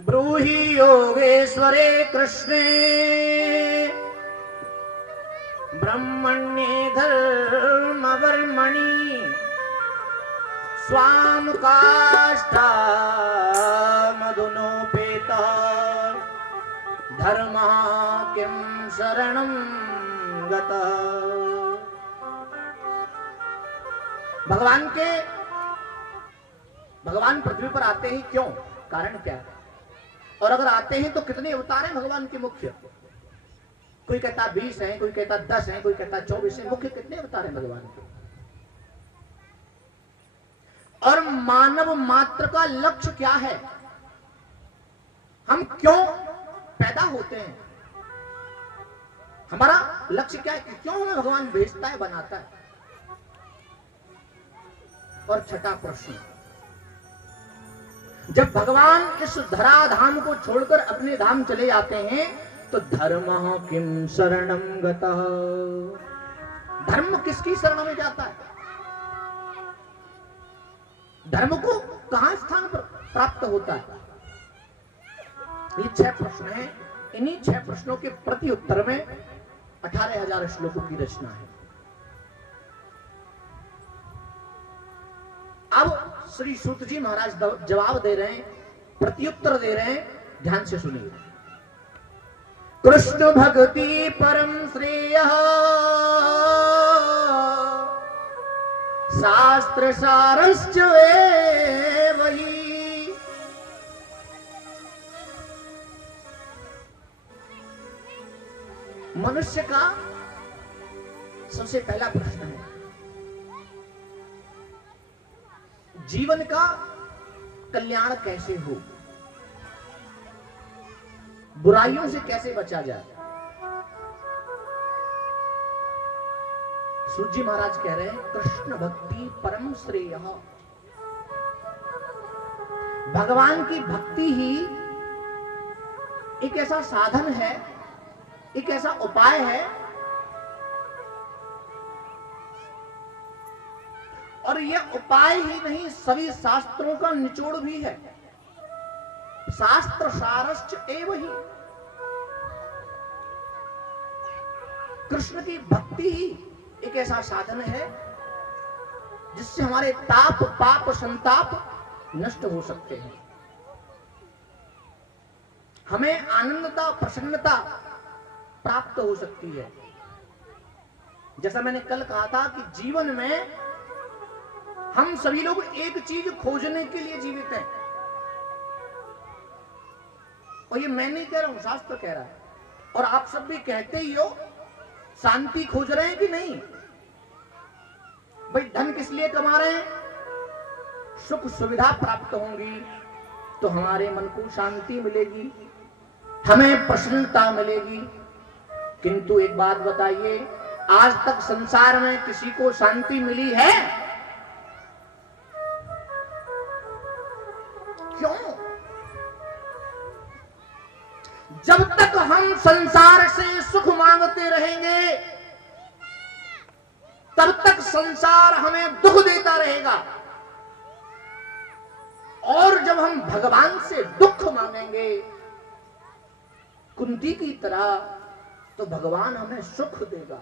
ब्रूहि योगेश्वरे कृष्णे ब्रह्मण्ये धर्मवर्मणि स्वाम काष्ठा मधुनोपेतः धर्म किं शरणं गतः। भगवान पृथ्वी पर आते ही क्यों, कारण क्या है, और अगर आते हैं तो कितने अवतार हैं भगवान के मुख्य? कोई कहता 20 हैं, कोई कहता 10 हैं, कोई कहता 24 हैं। मुख्य कितने अवतार हैं भगवान के? और मानव मात्र का लक्ष्य क्या है? हम क्यों पैदा होते हैं? हमारा लक्ष्य क्या है? क्यों हमें भगवान भेजता है, बनाता है? और छठा प्रश्न, जब भगवान इस धराधाम को छोड़कर अपने धाम चले जाते हैं तो धर्मः किं शरणं गतः, धर्म किसकी शरण में जाता है? धर्म को कहां स्थान पर प्राप्त होता है? ये 6 प्रश्न हैं। इन्हीं 6 प्रश्नों के प्रति उत्तर में 18,000 श्लोकों की रचना है। अब श्री सूत जी महाराज जवाब दे रहे हैं, प्रत्युत्तर दे रहे हैं, ध्यान से सुनिए। कृष्ण भक्ति परम श्रेयः शास्त्र सारश्च एव हि। मनुष्य का सबसे पहला प्रश्न है, जीवन का कल्याण कैसे हो, बुराइयों से कैसे बचा जाए। सूत जी महाराज कह रहे हैं कृष्ण भक्ति परम श्रेयः, भगवान की भक्ति ही एक ऐसा साधन है, एक ऐसा उपाय है, और यह उपाय ही नहीं सभी शास्त्रों का निचोड़ भी है। शास्त्र सारश्च एव हि, कृष्ण की भक्ति ही एक ऐसा साधन है जिससे हमारे ताप पाप संताप नष्ट हो सकते हैं, हमें आनंदता प्रसन्नता प्राप्त हो सकती है। जैसा मैंने कल कहा था कि जीवन में हम सभी लोग एक चीज खोजने के लिए जीवित हैं, और ये मैं नहीं कह रहा हूं, शास्त्र कह रहा है, और आप सब भी कहते ही हो। शांति खोज रहे हैं कि नहीं? भाई धन किस लिए कमा रहे हैं? सुख सुविधा प्राप्त होंगी तो हमारे मन को शांति मिलेगी, हमें प्रसन्नता मिलेगी। किंतु एक बात बताइए, आज तक संसार में किसी को शांति मिली है? क्यों? जब तक हम संसार से सुख मांगते रहेंगे तब तक संसार हमें दुख देता रहेगा, और जब हम भगवान से दुख मांगेंगे कुंती की तरह तो भगवान हमें सुख देगा।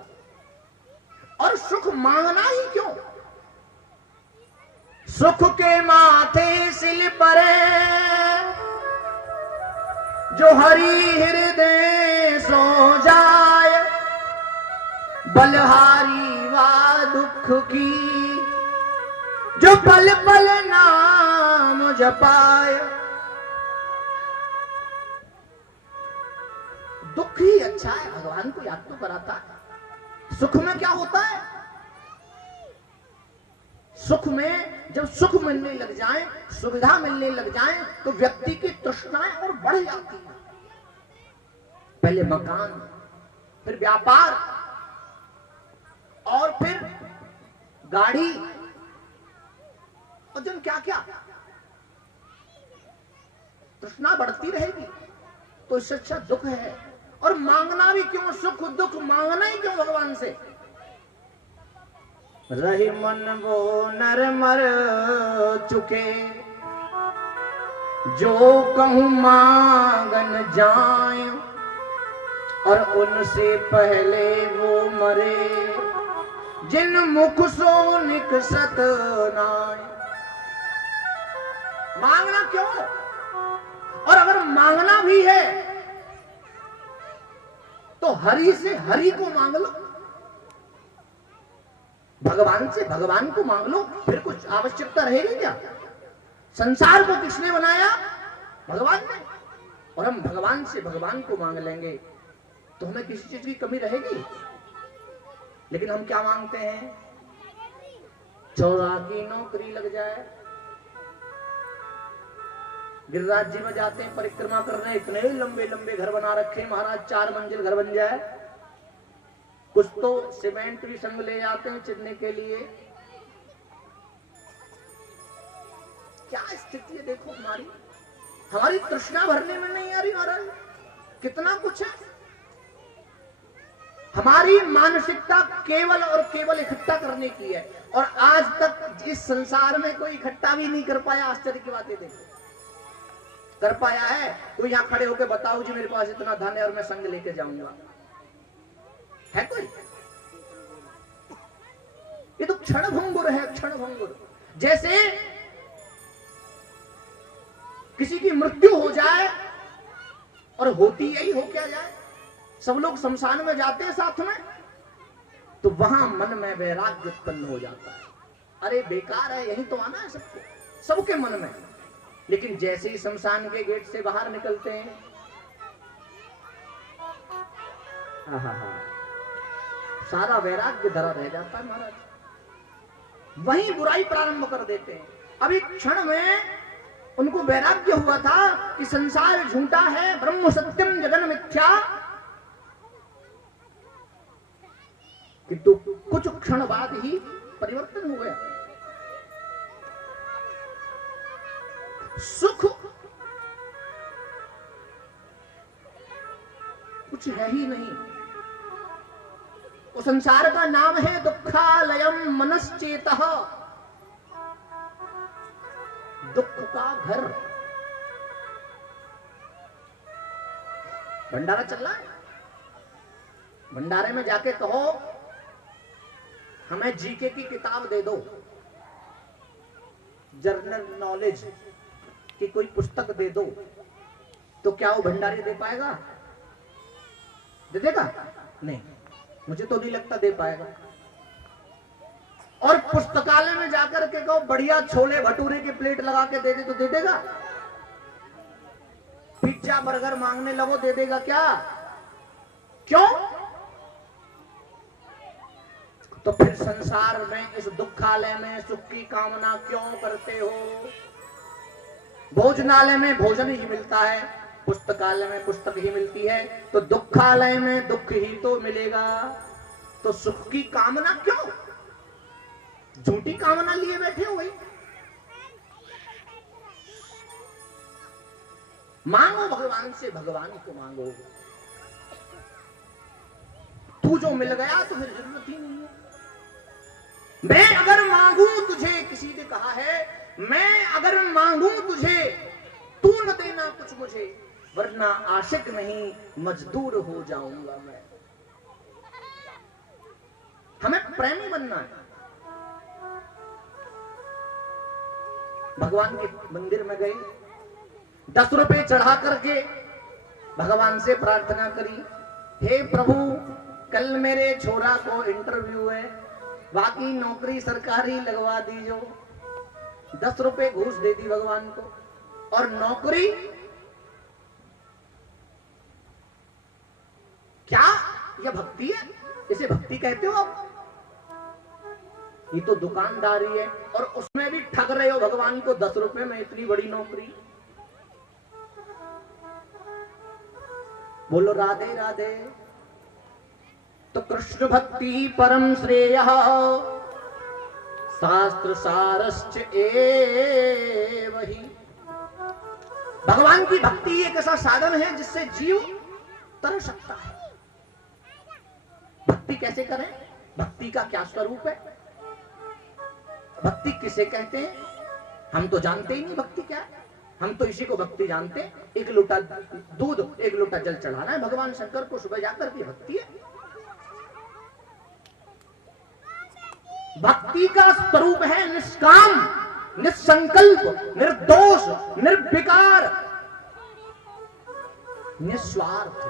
और सुख मांगना ही क्यों? सुख के माथे सिल परे जो हरि हृदय सो जाय, बलहारी वा दुख की जो पल पल नाम जपाय। दुख ही अच्छा है, भगवान को याद तो कराता है। सुख में क्या होता है? सुख में जब सुख मिलने लग जाए, सुविधा मिलने लग जाए, तो व्यक्ति की तृष्णाएं और बढ़ जाती है। पहले मकान, फिर व्यापार, और फिर गाड़ी, और जन क्या क्या, तृष्णा बढ़ती रहेगी। तो इससे अच्छा दुख है। और मांगना भी क्यों? सुख दुख मांगना ही क्यों भगवान से? रही मन वो नर मर चुके जो कहूं मांगन जाए और उनसे पहले वो मरे, जिन मुख सो निकसत नाय। मांगना क्यों? और अगर मांगना भी है तो हरि से हरि को मांग लो, भगवान से भगवान को मांग लो, फिर कुछ आवश्यकता रहेगी क्या? संसार को किसने बनाया? भगवान ने। और हम भगवान से भगवान को मांग लेंगे तो हमें किसी चीज की कमी रहेगी? लेकिन हम क्या मांगते हैं? चौरा की नौकरी लग जाए। गिरिराज जी में जाते हैं परिक्रमा कर रहे हैं, इतने लंबे लंबे घर बना रखे महाराज, 4 मंजिल घर बन जाए। कुछ तो सीमेंट भी संग ले जाते हैं चिरने के लिए। क्या स्थिति है देखो हमारी, हमारी तृष्णा भरने में नहीं आ रही महाराज, कितना कुछ है। हमारी मानसिकता केवल और केवल इकट्ठा करने की है, और आज तक इस संसार में कोई इकट्ठा भी नहीं कर पाया। आश्चर्य की बातें देखो, कर पाया है कोई? यहां खड़े होकर बताओ जी मेरे पास इतना धन है और मैं संग लेके जाऊंगा, है कोई? ये तो क्षण भंगुर है, क्षण भंगुर। जैसे किसी की मृत्यु हो जाए, और होती यही हो क्या जाए, सब लोग शमशान में जाते हैं साथ में, तो वहां मन में वैराग्य उत्पन्न हो जाता है। अरे बेकार है, यही तो आना है सबको, सबके मन में। लेकिन जैसे ही शमशान के गेट से बाहर निकलते हैं, सारा वैराग्य धरा रह जाता है महाराज, वहीं बुराई प्रारंभ कर देते हैं। अब एक क्षण में उनको वैराग्य हुआ था कि संसार झूठा है, ब्रह्म सत्यम जगन मिथ्या, किंतु कुछ क्षण बाद ही परिवर्तन हो गया। सुख कुछ है ही नहीं। वो संसार का नाम है दुखालयम मनश्चेतः, दुख का घर। भंडारा चल रहा है, भंडारे में जाके कहो हमें जीके की किताब दे दो, जनरल नॉलेज की कोई पुस्तक दे दो, तो क्या वो भंडारी दे पाएगा? दे देगा? नहीं, मुझे तो नहीं लगता दे पाएगा। और पुस्तकालय में जाकर के कहो बढ़िया छोले भटूरे की प्लेट लगा के दे दे, तो दे देगा? पिज्जा बर्गर मांगने लगो, दे देगा क्या? क्यों? तो फिर संसार में इस दुखालय में सुख की कामना क्यों करते हो? भोजनालय में भोजन ही मिलता है, पुस्तकालय में पुस्तक ही मिलती है, तो दुखालय में दुख ही तो मिलेगा। तो सुख की कामना क्यों? झूठी कामना लिए बैठे हो भाई। मांगो भगवान से, भगवान को मांगो। तू जो मिल गया तो फिर जरूरत ही नहीं है। मैं अगर मांगू तुझे, किसी ने कहा है, मैं अगर मांगू तुझे तू न देना कुछ मुझे, वरना आशिक नहीं मजदूर हो जाऊंगा मैं। हमें प्रेमी बनना है। भगवान के मंदिर में गए, 10 रुपए चढ़ा करके भगवान से प्रार्थना करी, हे प्रभु कल मेरे छोरा को इंटरव्यू है, बाकी नौकरी सरकारी लगवा दीजो। 10 रुपए घूस दे दी भगवान को, और नौकरी क्या? यह भक्ति है? इसे भक्ति कहते हो आप? ये तो दुकानदारी है, और उसमें भी ठग रहे हो भगवान को 10 रुपए में इतनी बड़ी नौकरी। बोलो राधे राधे। तो कृष्ण भक्ति परम श्रेयः शास्त्र सारश्च एव हि। भगवान की भक्ति एक ऐसा साधन है जिससे जीव तर सकता है। भक्ति कैसे करें? भक्ति का क्या स्वरूप है? भक्ति किसे कहते हैं? हम तो जानते ही नहीं भक्ति क्या है। हम तो इसी को भक्ति जानते। एक लोटा दूध, एक लोटा जल चढ़ाना है भगवान शंकर को सुबह जाकर के भक्ति है। भक्ति का स्वरूप है निष्काम, निसंकल्प, निर्दोष, निर्विकार, निस्वार्थ।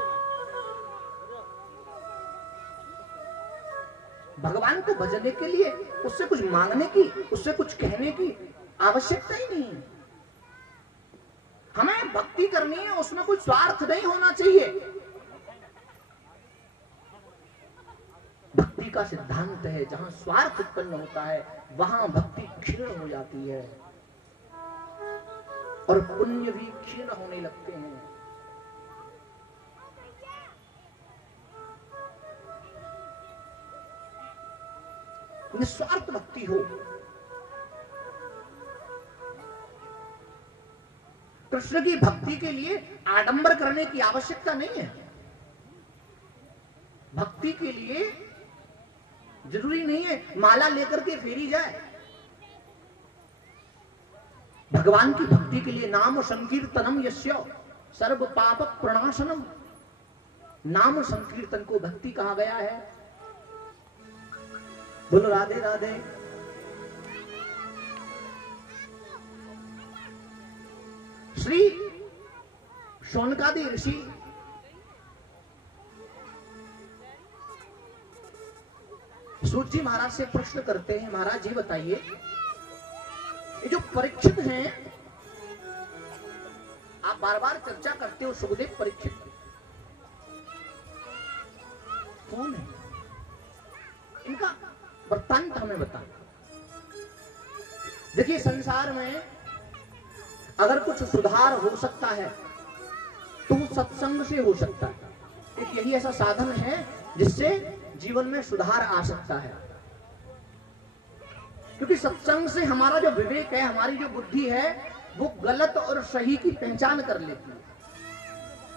भगवान को भजने के लिए उससे कुछ मांगने की, उससे कुछ कहने की आवश्यकता ही नहीं है। हमें भक्ति करनी है, उसमें कोई स्वार्थ नहीं होना चाहिए। भक्ति का सिद्धांत है जहां स्वार्थ उत्पन्न होता है वहां भक्ति क्षीण हो जाती है और पुण्य भी क्षीण होने लगते हैं। निस्वार्थ भक्ति हो। कृष्ण की भक्ति के लिए आडंबर करने की आवश्यकता नहीं है। भक्ति के लिए जरूरी नहीं है माला लेकर के फेरी जाए। भगवान की भक्ति के लिए नाम संकीर्तनम यस्य सर्व पाप प्रणाशनम। नाम संकीर्तन को भक्ति कहा गया है। बोलो राधे राधे। श्री शौनकादि ऋषि सूत जी महाराज से प्रश्न करते हैं, महाराज जी बताइए ये जो परीक्षित हैं, आप बार बार चर्चा करते हो सुखदेव परीक्षित कौन है, इनका वृत्तांत हमें बता। देखिए संसार में अगर कुछ सुधार हो सकता है तो सत्संग से हो सकता है। एक यही ऐसा साधन है जिससे जीवन में सुधार आ सकता है, क्योंकि सत्संग से हमारा जो विवेक है, हमारी जो बुद्धि है, वो गलत और सही की पहचान कर लेती है।